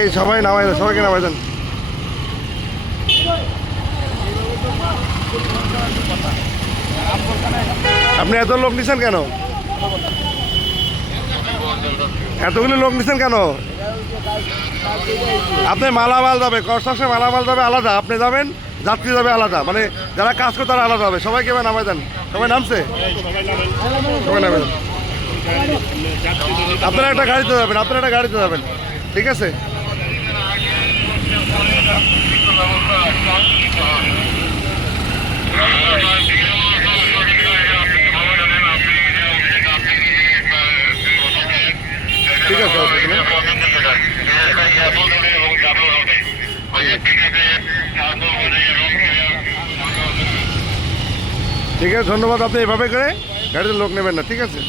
এই সবাই নামাই দেন, সবাইকে নামাই দেন। আপনি এত লোক নিছেন কেন? এতগুলো লোক নিছেন কেন? আপনি মালামাল যাবে কনস্ট্রাকশন মালামাল যাবে আলাদা, আপনি যাবেন, যাত্রী যাবে আলাদা মানে যারা কাজ করে তারা আলাদা হবে। সবাইকে এবার নামাই দেন। সবাই নামছে? সবাই আপনারা একটা গাড়িতে যাবেন, আপনারা একটা গাড়িতে যাবেন, ঠিক আছে? ঠিক আছে ঠিক আছে ধন্যবাদ আপনি এভাবে করে। গাড়িতে লোক নেবেন না ঠিক আছে?